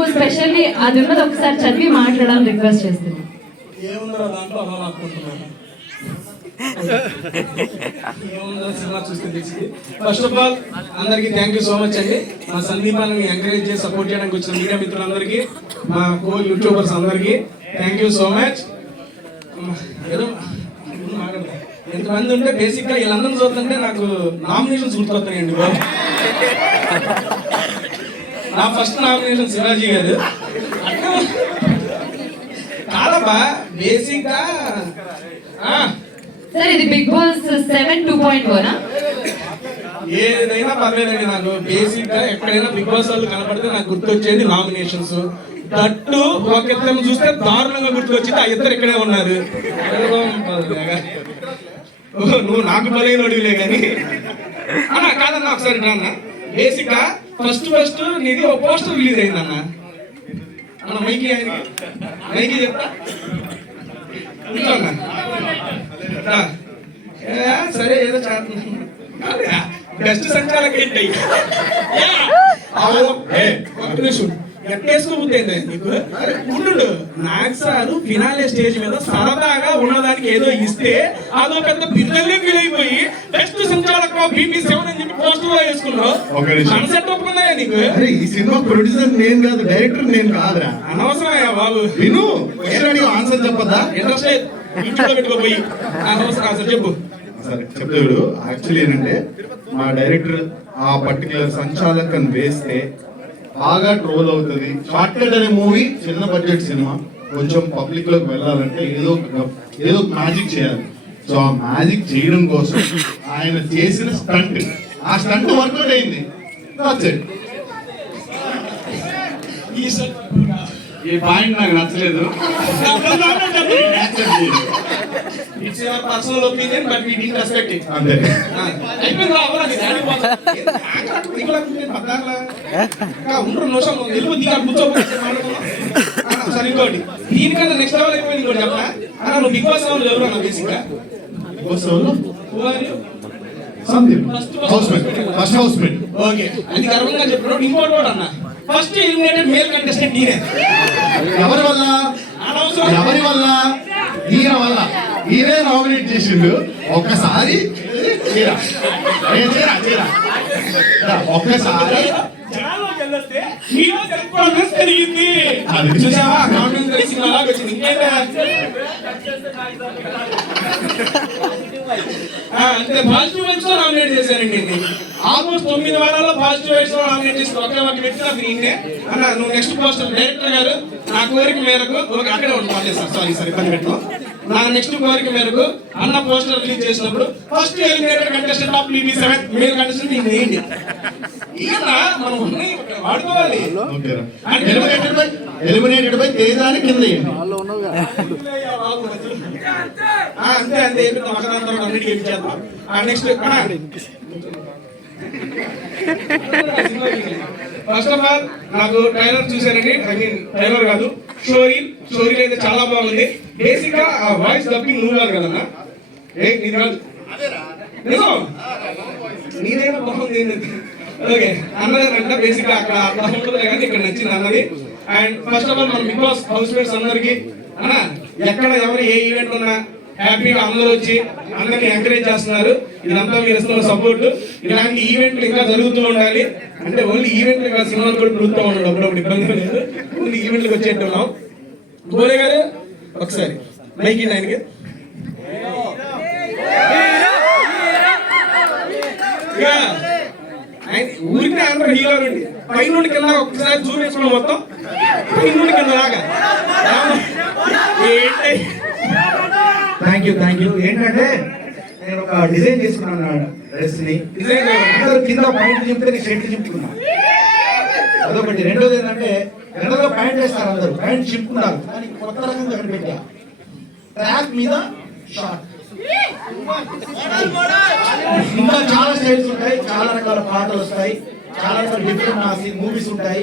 మీకు స్పెషల్లీ అది ఉన్నది ఒకసారి చదివి మాట్లాడాలని రిక్వెస్ట్ చేస్తున్నాను. ఏముందో దాంట్లో అలా అనుకుంటున్నాను. సినిమా చూస్తే తెలిసింది. ఫస్ట్ ఆఫ్ ఆల్ అందరికి థ్యాంక్ యూ సో మచ్ అండి. మా సందీపాన్ని ఎంకరేజ్ చేసి సపోర్ట్ చేయడానికి వచ్చిన మీడియా మిత్రులందరికీ, మా కో యూట్యూబర్స్ అందరికీ థ్యాంక్ యూ సో మచ్. ఏదో ఎంతమంది ఉంటే బేసిక్గా వీళ్ళందరూ చూస్తుంటే నాకు నామినేషన్స్ గుర్తొస్తాయండి. నా ఫస్ట్ నామినేషన్ శివాజీ గారు కాదబ్బా. బేసిక్గా సార్ ఇది బిగ్ బాస్ 7 2.0 ఏదైనా పర్లేదండి. నాకు బేసిక్ గా ఎక్కడైనా బిగ్ బాస్ వాళ్ళు కనపడితే నాకు గుర్తొచ్చేది నామినేషన్స్. దట్టు ఒక ఇద్దరు చూస్తే దారుణంగా గుర్తుకొచ్చింది. ఆ ఇద్దరు ఇక్కడే ఉన్నారు. నువ్వు నాకు బలైనడివిలే కానీ అన్న కాదన్నా ఒకసారి అన్న. బేసిక్ గా ఫస్ట్ నీది ఒక పోస్టర్ రిలీజ్ అయిందన్న. అన్న మైకి మైకి చెప్తా సరే ఏదో బెస్ట్ సంచాలక ఏంటి ఎట్టేసుకోబోతుంది నీకు. ఉండు నాగ్ సారు ఫినాలే స్టేజ్ మీద సరదాగా ఉన్నదానికి ఏదో ఇస్తే అదో పెద్ద బిర్రలే ఫీల్ అయిపోయి బెస్ట్ సంచాలక BP7 అని చెప్పి పోస్టర్ లో వేసుకున్నావు. కాన్సెప్ట్ ఒప్పుకున్నాయా నీకు? ఈ సినిమా ప్రొడ్యూసర్ నేను కాదు, డైరెక్టర్ నేను కాదురా. అనవసరమయ్యా బాబు. విను ఆన్సర్ చెప్పదా? ఇంట్రెస్ట్ ఇంట్లో పెట్టుకోపోయి అనవసరం చెప్పు. సరే చెప్తాడు. యాక్చువల్లీ ఏంటంటే మా డైరెక్టర్ ఆ పర్టికులర్ సంచాలకం వేస్తే బాగా ట్రోల్ అవుతుంది. షార్ట్ కట్ అనే మూవీ చిన్న బడ్జెట్ సినిమా, కొంచెం పబ్లిక్ లోకి వెళ్ళాలంటే ఏదో మ్యాజిక్ చేయాలి. సో ఆ మ్యాజిక్ చేయడం కోసం ఆయన చేసిన స్టంట్, ఆ స్టంట్ వర్కౌట్ అయింది. ఈ పాయింట్ నాకు నచ్చలేదు. It's your personal opinion but we did respect it. అంతే. అయిపోయింది రా అవరా డాడీ బాస్. ఇక్కడ పద్దాకలా. ఉండ్రు నోసం నిలువ దిగా కూర్చోబోతే మాట్లాడుతున్నాం. సరే ఇంకోటి దీనికన్నా నెక్స్ట్ లెవెల్ అయిపోయింది ఇంకోటి చెప్పనా. అన్న నువ్వు బిగ్ బాస్ వాళ్ళు ఎవరు అన్న బేసిక్ గా? బిగ్ బాస్ వాళ్ళు Sandeep first housemate. Okay అది గర్వంగా చెప్పినాడు. ఇంకోటి కూడా అన్న ఫస్ట్ ఎలిమినేటెడ్ మేల్ కంటెస్టెంట్ నేనే. ఎవరి వల్ల? ఎవరి వల్ల? ఈయన వల్ల. ఈయనే నామినేట్ చేసిండు. ఒక్కసారి ఒక్కసారి అంటే పాజిటివ్ వైబ్స్ లో నామినేట్ చేశారండి. ఆల్మోస్ట్ 9 వారాల్లో పాజిటివ్ వైబ్స్ లో నామినేట్ చేసిన ఒకే ఒక వ్యక్తి నాకు నేనే. అన్న నువ్వు నెక్స్ట్ పోస్టర్ డైరెక్టర్ గారు నా కోరిక మేరకు అక్కడే ఉంటాను సార్. సారీ ఇబ్బంది పెట్టు. నా నెక్స్ట్ కోరిక మేరకు అన్న పోస్టర్ రిలీజ్ చేసినప్పుడు first eliminated contestant of BP7 male contestant నేను వేయండి. ఈయన మనం వాడుకోవాలి. ఎలిమినేటెడ్ బై తేజాని కింద అంతే అంతే ఒకదాని అన్నిటికీ ఇచ్చేద్దాం. నెక్స్ట్ ఫస్ట్ ఆఫ్ ఆల్ నాకు ట్రైలర్ చూసానండి. ఐ మీన్ ట్రైలర్ కాదు స్టోరీ అయితే చాలా బాగుంది. బేసిక్ గా ఆ వాయిస్ డబ్బింగ్ నువ్వు కాదు కదన్నా. నీది కాదు నీదేమో బాగుంది. ఓకే అన్నదంట బేసిక్ గా అక్కడ బాగుంటుంది కానీ ఇక్కడ నచ్చింది అన్నది. అండ్ ఫస్ట్ ఆఫ్ ఆల్ మన బిగ్ బాస్ హౌస్ మేట్స్ అందరికి అన్న ఎక్కడ ఎవరు ఏ ఈవెంట్ ఉన్నా హ్యాపీగా అందరూ వచ్చి అందరినీ ఎంకరేజ్ చేస్తున్నారు. ఇదంతా మీరు ఇస్తున్న సపోర్ట్. ఇలాంటి ఈవెంట్లు ఇంకా జరుగుతూ ఉండాలి. అంటే ఓన్లీ ఈవెంట్లు ఇంకా సినిమాలు కూడా తిరుగుతూ ఉన్నాడు. అప్పుడప్పుడు ఇబ్బంది లేదు. ఓన్లీ ఈవెంట్లకు వచ్చేట్టున్నాం. గోరే గారు ఒకసారి మైక్ ఆయనకి. ఊరికి అందరూ హీరో అండి. పై నుండి కింద ఒకసారి జూమ్ వేసుకోవడం మొత్తం పై నుండి కింద లాగా. Thank you. ఏంటంటే నేను ఒక డిజైన్ చేసుకున్నాను డ్రెస్ ని. అందరూ కింద పాయింట్ చింపితే నేను షర్ట్ చింపుకున్నా. అదొకటి. రెండోది ఏంటంటే వెనక ప్యాంట్ వేస్తారు, అందరూ ప్యాంట్ చింపుకున్నారు. కానీ కొత్త రకంగా అక్కడ పెట్టా ట్రాక్ మీద షార్ట్. ఇంకా చాలా స్టైల్స్ ఉంటాయి, చాలా రకాల పాటలు వస్తాయి, చాలా రకాల డిఫరెంట్ మూవీస్ ఉంటాయి.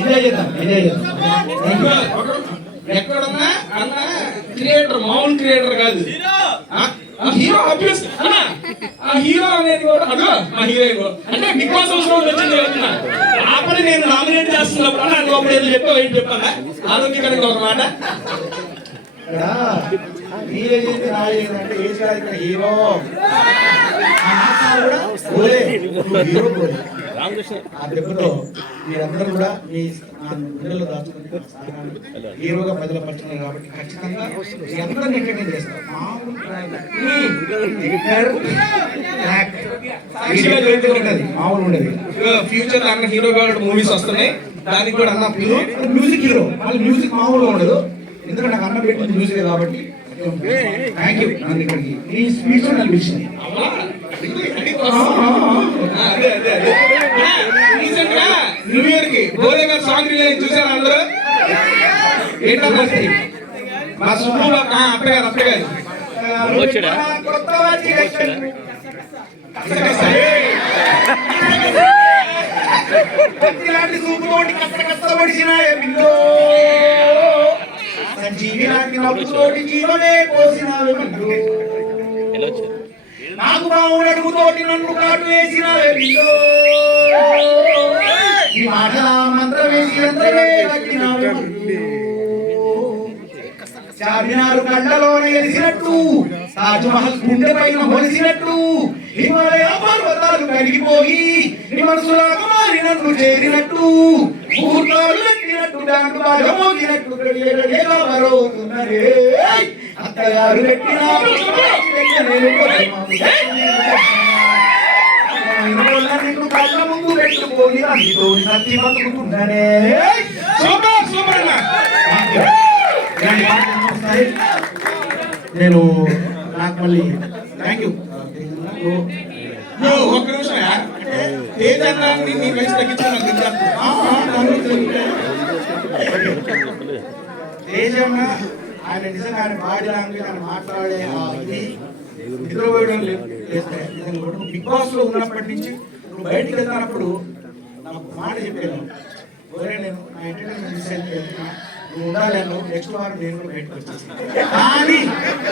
ఎంజాయ్ చేద్దాం. ఎక్కడున్నా అన్న క్రియేటర్ మామూలు క్రియేటర్ కాదు. హీరో ఆబ్వియస్ అన్న. ఆ హీరో అనేది కూడా అదో ఆ హీరోయిన్ అంటే బిగ్ బాస్ హౌస్ లో వచ్చింది. ఆపని నేను నామినేట్ చేస్తున్నప్పుడు నాకు అప్పుడు ఏదో చెప్పావు ఏంటి చెప్పానా ఆరోగ్యకరంగా ఒక మాట ఇక్కడ నీ ఏజ్ ఏంటి, నా ఏజ్ అంటే ఏజ్ కాదు ఇక్కడ హీరో. హీరో ఆ దెబ్బతో మీరందరూ కూడా మీ గుండెల్లో దాచుకుంటే హీరోగా ప్రజల పడుతున్నారు కాబట్టి ఖచ్చితంగా మీ అందరినీ ఎంటర్టైన్ చేస్తారు. మామూలు ఉండదు. ఫ్యూచర్ అన్న హీరోగా మూవీస్ వస్తున్నాయి, దానికి కూడా అన్న మ్యూజిక్ హీరో మళ్ళీ మ్యూజిక్ మామూలుగా ఉండదు. ఎందుకంటే నాకు అన్న పెట్టింది మ్యూజిక్ కాబట్టి థ్యాంక్ యూ. నన్ను ఇక్కడికి ఈ స్పీచ్ అనిపించింది. న్యూ ఇయర్ కి బోరే గారు సాంగ్ రిలీజ్ చూసారా అందరూ? ఏంటన్నా మా సుబ్బు అత్తగారు అత్తగారు సంజీవి లాంటి నవ్వుతోటి జీవనే పోసినావే బిల్లు, నాకు బావుడు అడుగుతోటి నన్ను కాటు వేసినావే బిల్లు, ఈ మాట మంత్రం వేసి యంత్రమే కట్టినావే బిల్లు. చార్మినారు కళ్ళలోన ఎలిసినట్టు, తాజ్ మహల్ గుండె పైన మొలిసినట్టు, హిమాలయ పర్వతాలు కరిగిపోయి నీ మనసులాగా మారి నన్ను చేరినట్టు, ముహూర్తాలు పెట్టినట్టు బ్యాంకు బాగా మోగినట్టు మరోతున్నరే అత్తగారు పెట్టిన నిన్ను కళ్ళ ముందు పెట్టుకొని అందుతో సత్తి బతుకుతున్నానే. సూపర్ సూపర్ అన్న. నేను నాకు మళ్ళీ థ్యాంక్ యూ. ఒక్క నిమిషం ఏదన్నా నీ వయసు తగ్గించాను తేజన్న ఆయన నిజంగా ఆయన బాడీ లాంగ్వేజ్ ఆయన మాట్లాడే ఇది నిద్రపోయడం బిగ్ బాస్ లో ఉన్నప్పటి నుంచి నువ్వు బయటికి వెళ్తున్నప్పుడు నాకు మాట చెప్పాను, ఒరే నేను నా ఎంటర్టైన్మెంట్ మిస్ అయితే నువ్వు ఉండాలను నెక్స్ట్ వారం నేను కూడా బయటకు వచ్చేస్తాను. కానీ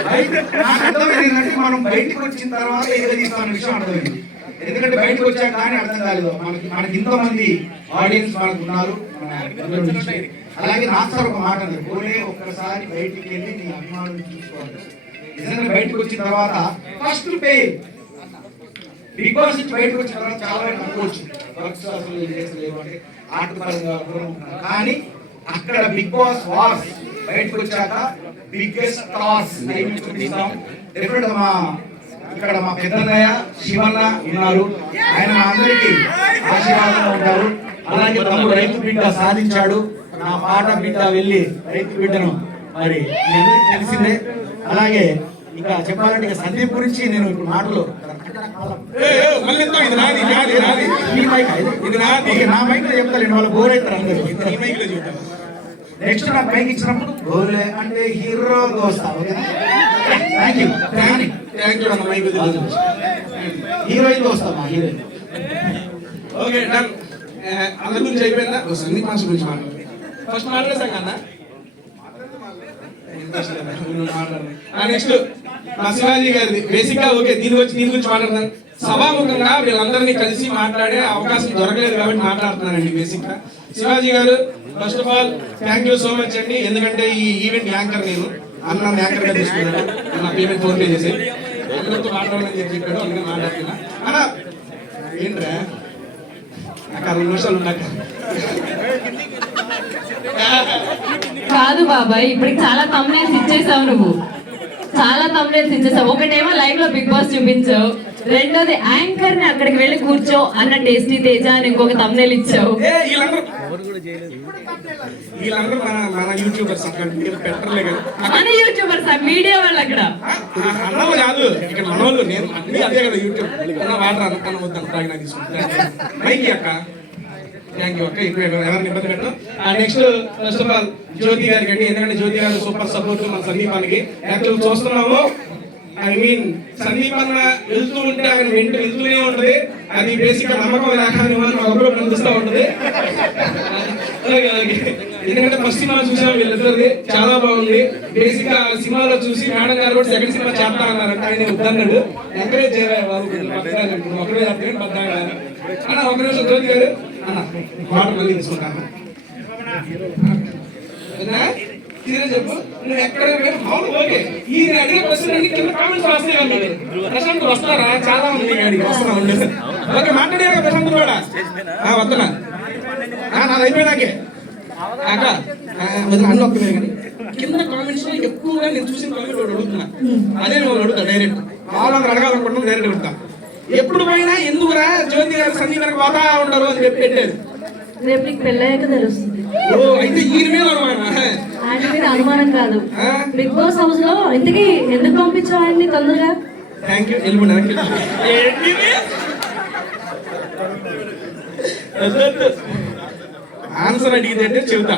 బయట నాకు అర్థమైంది ఏంటంటే మనం బయటకు వచ్చిన తర్వాత ఏదో తీస్తామన్న విషయం అర్థమైంది. ఎందుకంటే బయటకు వచ్చాక కానీ అర్థం కాలేదు మనకి ఇంతమంది ఆడియన్స్ మనకు ఉన్నారు. అలాగే నాకు సార్ ఒక మాట అన్నారు, పోలే ఒక్కసారి బయటికి వెళ్ళి నీ అభిమానులు చూసుకోవాలి. నిజంగా బయటకు వచ్చిన తర్వాత ఫస్ట్ పే బిగ్ బాస్ నుంచి బయటకు వచ్చిన తర్వాత చాలా అనుకోవచ్చు వర్క్స్ అసలు లేవు అంటే ఆటపరంగా కానీ అక్కడ బిగ్ బాస్ వార్స్ బయటకు వచ్చాక బిగ్గెస్ట్ స్టార్స్ తీస్తాం. డెఫినెట్ మా ఇక్కడ మా పెద్దన్నయ్య శివన్న ఉన్నారు, ఆయన మా అందరికీ ఆశీర్వాదంగా ఉంటారు. అలాగే తమ్ముడు రైతు బిడ్డ సాధించాడు, నా పాట బిడ్డ వెళ్ళి రైతు బిడ్డను మరి మీ అందరికీ తెలిసిందే. అలాగే ఇంకా చెప్పాలంటే ఇక సందీప్ గురించి నేను ఇప్పుడు మాటలు నా మైక్ లో చెప్తాను, వాళ్ళ బోర్ అవుతారు అందరూ. నెక్స్ట్ నాకు మైక్ ఇచ్చినప్పుడు బోరే అంటే హీరోగా వస్తా. థ్యాంక్ యూ హీరోయిన్ గా వస్తామా హీరోయిన్. Okay done. అందరి గురించి అయిపోయిందా? సందీప్ మాస్టర్ గురించి మాట్లాడు. ఫస్ట్ మాట్లాడేసాం కన్నా నెక్స్ట్ మా శివాజీ గారిది బేసిక్ గా ఓకే దీని గురించి మాట్లాడతాను. సభాముఖంగా వీళ్ళందరినీ కలిసి మాట్లాడే అవకాశం దొరకలేదు కాబట్టి మాట్లాడుతున్నానండి. బేసిక్ గా శివాజీ గారు first of all thank you so much అండి. ఎందుకంటే ఈ ఈవెంట్ యాంకర్ నేను అన్న యాంకర్ గా తీసుకున్నాను, నా పేమెంట్ ఫోన్ పే చేసి అందరితో మాట్లాడాలని చెప్పాడు, అందుకే మాట్లాడుతున్నా. అన్నా ఏంట్రా నాకు 60 నిమిషాలు ఉన్నాక కాదు బాబాయ్, ఇప్పటికి చాలా thumbnails ఇచ్చేసావు నువ్వు, చాలా thumbnails ఇచ్చేసావు. ఒకటేమో లైవ్ లో బిగ్ బాస్ చూపించావు, రెండోది యాంకర్ ని అక్కడికి వెళ్ళి కూర్చో అన్న టేస్టీ తేజ అని ఇంకొక thumbnail ఇచ్చావు. వీళ్ళందరూ మన యూట్యూబర్స్ పెట్టలే కదా, మన యూట్యూబర్స్ మీడియా వాళ్ళు అక్కడ అన్నలు కాదు ఇక్కడ మనోళ్ళు. నేను అన్ని అదే కదా యూట్యూబ్ వాటర్ అన్న వద్దాను తాగినా తీసుకుంటాను మైకి అక్క. థ్యాంక్ యూ అక్క. ఇప్పుడు ఎవరిని ఇబ్బంది పెట్టు. నెక్స్ట్ ఫస్ట్ ఆఫ్ ఆల్ జ్యోతి గారికి అండి, ఎందుకంటే జ్యోతి గారు సూపర్ సపోర్ట్ మన సందీపానికి. యాక్చువల్ చూస్తున్నాము, ఐ మీన్ సందీప్ అన్న వెళ్తూ ఉంటే ఆయన వెళ్తూనే ఉంటుంది. అది బేసిక్ గా నమ్మకం రాకాని ఒకరు కనిపిస్తూ ఉంటుంది. ఎందుకంటే ఫస్ట్ సినిమా చూసాం వీళ్ళిద్దరిది, చాలా బాగుంది. బేసిక్ గా సినిమాలో చూసి మేడం గారు కూడా సెకండ్ సినిమా చేస్తా అన్నారంటే ఆయన వద్దన్నాడు. ఎంకరేజ్ చేయాలి బాబు, ఒకరే చెప్తాను బద్దాగా అన్న. ఒక నిమిషం జ్యోతి గారు అన్న వాటర్ మళ్ళీ తీసుకుంటాను సీరియస్ చెప్పు నువ్వు ఎక్కడ అవును ఓకే ఈ అడిగే ప్రశ్నలన్నీ కింద కామెంట్స్ వస్తాయి కదా మీకు ప్రశాంత్ వస్తారా చాలా మంది అడిగి వస్తున్నా ఉండు ఓకే మాట్లాడే ప్రశాంత్ కూడా వస్తున్నా నాది అయిపోయినాకే అక్క అన్న ఒక్క మీరు కానీ కింద కామెంట్స్ లో ఎక్కువగా నేను చూసిన కామెంట్ ఒకటి అడుగుతున్నా అదే నేను అడుగుతా డైరెక్ట్ వాళ్ళందరూ అడగాలనుకుంటున్నాను డైరెక్ట్ అడుగుతా ఎప్పుడు పోయినా ఎందుకురా జ్యోతి గారు సంగీత గారికి పోతా ఉంటారు అని చెప్పి పెట్టేది రేపు నీకు పెళ్ళయ్యాక తెలుస్తుంది. ఓ అయితే ఈయన మీద అనుమానమా? ఆయన మీద అనుమానం కాదు. ఆ? బిగ్ బాస్ హౌస్ లో ఇంతకీ ఎందుకు పంపించావు ఆయన్ని తొందరగా? థ్యాంక్ యూ వెళ్ళిపోయినా ఆన్సర్ అడిగితే చెబుతా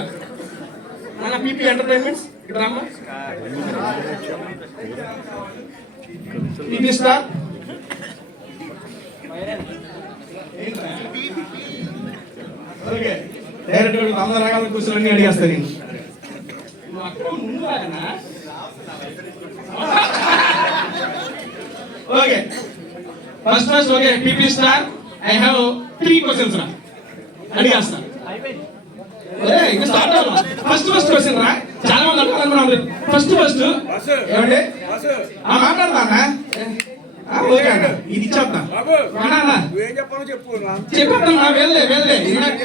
మన PP entertainments drama PP star okay direct అందరూ రకాల కూర్చొని అడిగేస్తాను నేను నువ్వు అక్కడ ముందు రాగనా okay first okay PP star I have 3 questions రా అడిగేస్తా ఇంకా స్టార్ట్ అవ్వాలి ఫస్ట్ క్వశ్చన్ రా చాలా మంది అడగాలనుకున్నాను ఫస్ట్ ఏమండి మాట్లాడతా ఓకే అన్న ఇది ఇచ్చేస్తా చెప్పేద్దాం నా వెళ్ళే నాకు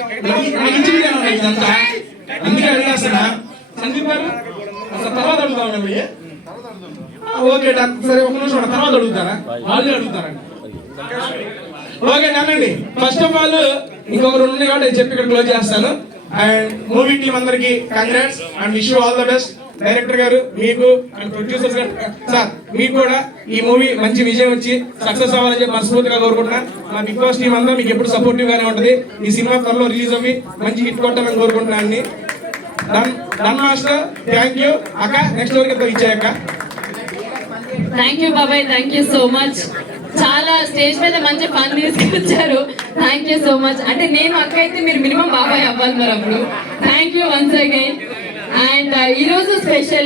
ఇచ్చింది ఇదంతా అందుకే అడిగేస్తున్నా సందీప్ గారు అసలు తర్వాత అడుగుతామండి ఓకే సరే ఒక నిమిషం తర్వాత అడుగుతారా వాళ్ళే అడుగుతారండి ఓకే నానండి ఫస్ట్ ఆఫ్ ఆల్ ఇంకొక 2 ఉన్నాయి కాబట్టి చెప్పి ఇక్కడ క్లోజ్ చేస్తాను అండ్ మూవీ టీం అందరికి congrats and wish you all the best director గారు మీకు అండ్ ప్రొడ్యూసర్స్ గారు సార్ మీకు కూడా ఈ మూవీ మంచి విజయం వచ్చి సక్సెస్ అవ్వాలని చెప్పి మనస్ఫూర్తిగా కోరుకుంటున్నా మా బిగ్ బాస్ టీం అందరూ మీకు ఎప్పుడు సపోర్టివ్ గానే ఉంటుంది ఈ సినిమా త్వరలో రిలీజ్ అవ్వి మంచి హిట్ కొట్టాలని కోరుకుంటున్నా అండి డన్ మాస్టర్ థ్యాంక్ యూ అక్క నెక్స్ట్ వరకు ఇచ్చాయక్క థ్యాంక్ యూ బాబాయ్ థ్యాంక్ యూ సో మచ్ చాలా స్టేజ్ మీద మంచి ఫన్ తీసుకొచ్చారు థ్యాంక్ యూ సో మచ్ అంటే నేను అక్క అయితే మీరు మినిమం బాబాయ్ అవ్వాలి మరి అప్పుడు thank you once again and ఈరోజు స్పెషల్